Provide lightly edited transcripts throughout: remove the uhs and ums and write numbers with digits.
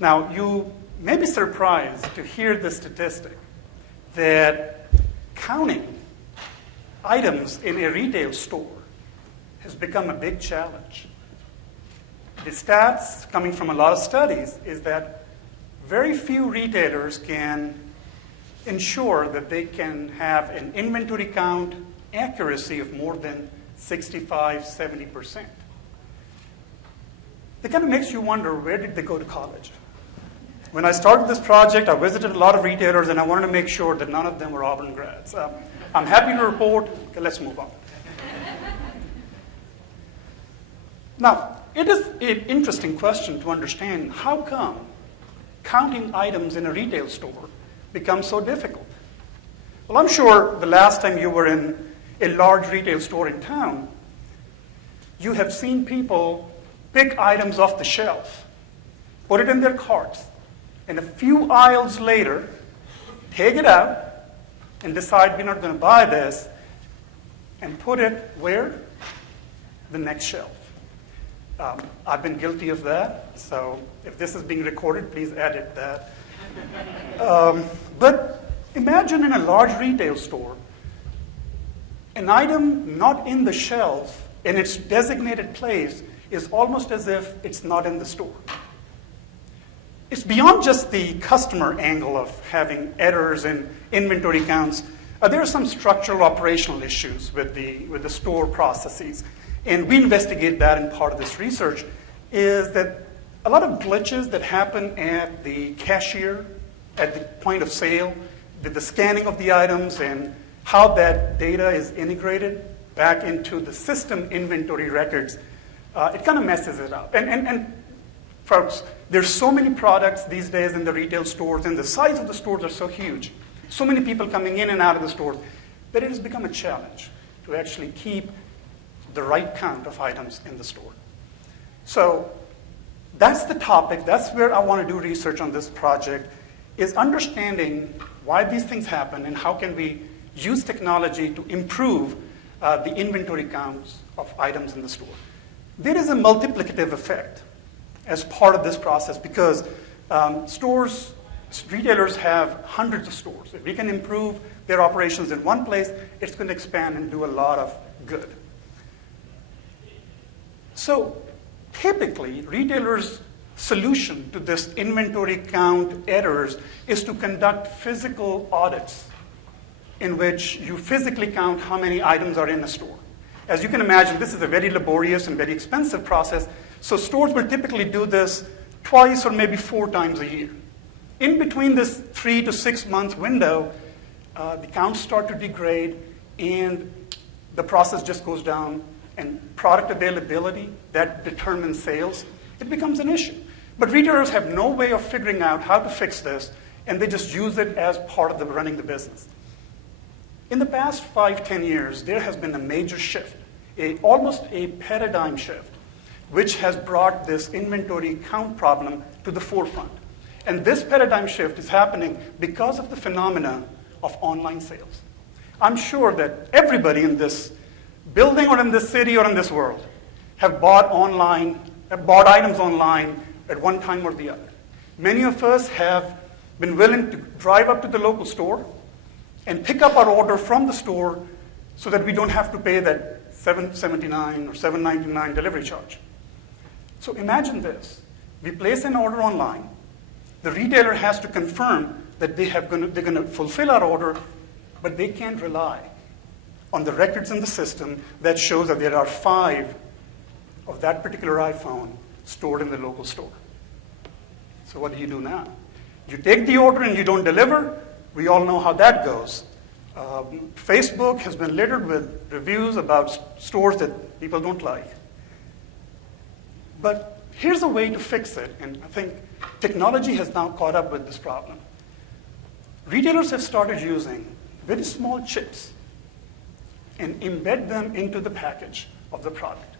Now, you may be surprised to hear the statistic that counting items in a retail store has become a big challenge. The stats coming from a lot of studies is that very few retailers can ensure that they can have an inventory count accuracy of more than 65, 70%. It kind of makes you wonder, where did they go to college? When I started this project, I visited a lot of retailers, and I wanted to make sure that none of them were Auburn grads. I'm happy to report, okay, let's move on. Now, it is an interesting question to understand how come counting items in a retail store becomes so difficult. Well, I'm sure the last time you were in a large retail store in town, you have seen people pick items off the shelf, put it in their carts, and a few aisles later, take it out and decide we're not going to buy this, and put it where? The next shelf. I've been guilty of that, so if this is being recorded, please edit that. But imagine in a large retail store, an item not in the shelf in its designated place is almost as if it's not in the store. It's beyond just the customer angle of having errors in inventory counts. There are some structural operational issues with the store processes. And we investigate that in part of this research, is that a lot of glitches that happen at the cashier, at the point of sale, with the scanning of the items and how that data is integrated back into the system inventory records, it kind of messes it up. And folks, there's so many products these days in the retail stores, and the size of the stores are so huge, so many people coming in and out of the stores, that it has become a challenge to actually keep the right count of items in the store. So that's the topic. That's where I want to do research on this project, is understanding why these things happen and how can we use technology to improve the inventory counts of items in the store. There is a multiplicative effect as part of this process because retailers have hundreds of stores. If we can improve their operations in one place, it's going to expand and do a lot of good. So typically, retailers' solution to this inventory count errors is to conduct physical audits in which you physically count how many items are in a store. As you can imagine, this is a very laborious and very expensive process, so stores will typically do this twice or maybe 4 times a year. In between this 3 to 6 month window, the counts start to degrade and the process just goes down, and product availability that determines sales, it becomes an issue. But retailers have no way of figuring out how to fix this, and they just use it as part of running the business. In the past 5-10 years, there has been a major shift, almost a paradigm shift, which has brought this inventory count problem to the forefront. And this paradigm shift is happening because of the phenomena of online sales. I'm sure that everybody in this building or in this city or in this world have bought items online at one time or the other. Many of us have been willing to drive up to the local store and pick up our order from the store so that we don't have to pay that $7.79 or $7.99 delivery charge. So imagine this. We place an order online. The retailer has to confirm that they're going to fulfill our order, but they can't rely on the records in the system that shows that there are 5 of that particular iPhone stored in the local store. So what do you do now? You take the order and you don't deliver. We all know how that goes. Facebook has been littered with reviews about stores that people don't like. But here's a way to fix it, and I think technology has now caught up with this problem. Retailers have started using very small chips and embed them into the package of the product.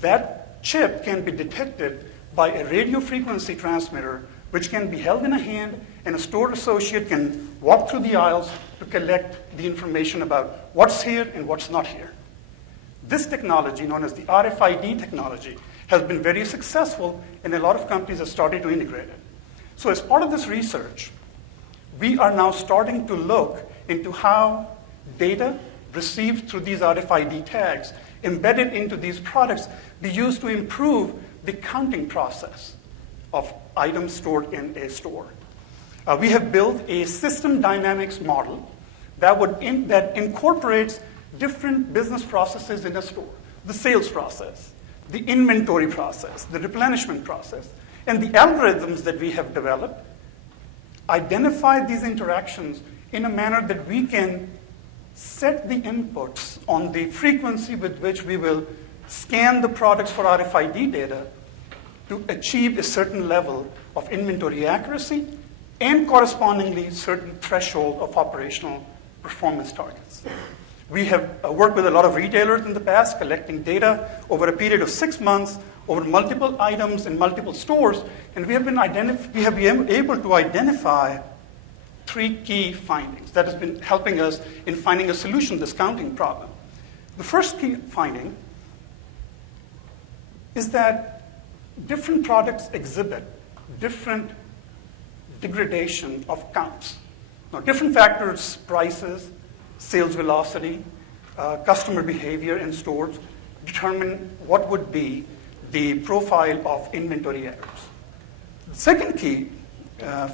That chip can be detected by a radio frequency transmitter, which can be held in a hand, and a store associate can walk through the aisles to collect the information about what's here and what's not here. This technology, known as the RFID technology, has been very successful, and a lot of companies have started to integrate it. So as part of this research, we are now starting to look into how data received through these RFID tags embedded into these products be used to improve the counting process of items stored in a store. We have built a system dynamics model that incorporates different business processes in a store. The sales process, the inventory process, the replenishment process, and the algorithms that we have developed identify these interactions in a manner that we can set the inputs on the frequency with which we will scan the products for RFID data to achieve a certain level of inventory accuracy and correspondingly certain threshold of operational performance targets. We have worked with a lot of retailers in the past, collecting data over a period of 6 months over multiple items in multiple stores, and we have been able to identify 3 key findings that has been helping us in finding a solution to this counting problem. The first key finding is that different products exhibit different degradation of counts. Now, different factors, prices, sales velocity, customer behavior in stores, determine what would be the profile of inventory errors. The second key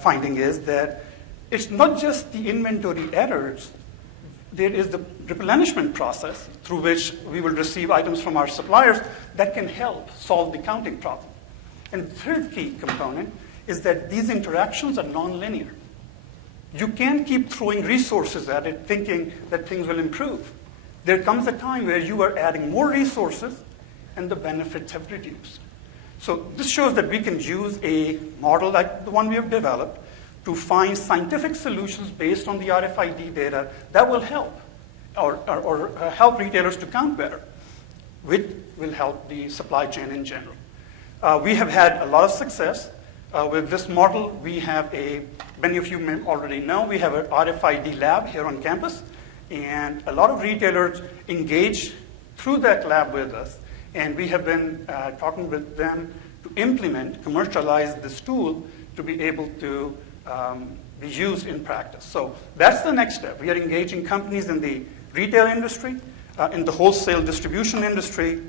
finding is that it's not just the inventory errors. There is the replenishment process through which we will receive items from our suppliers that can help solve the counting problem. And the third key component is that these interactions are nonlinear. You can't keep throwing resources at it thinking that things will improve. There comes a time where you are adding more resources and the benefits have reduced. So this shows that we can use a model like the one we have developed to find scientific solutions based on the RFID data that will help or help retailers to count better, which will help the supply chain in general. We have had a lot of success with this model. We have many of you may already know, we have an RFID lab here on campus, and a lot of retailers engage through that lab with us, and we have been talking with them to implement, commercialize this tool to be able to be used in practice. So that's the next step. We are engaging companies in the retail industry, in the wholesale distribution industry,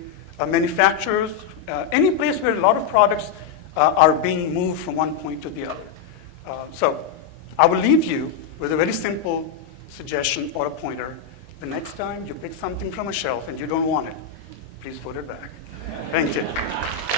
manufacturers, any place where a lot of products are being moved from one point to the other. So I will leave you with a very simple suggestion or a pointer. The next time you pick something from a shelf and you don't want it, please put it back. Thank you.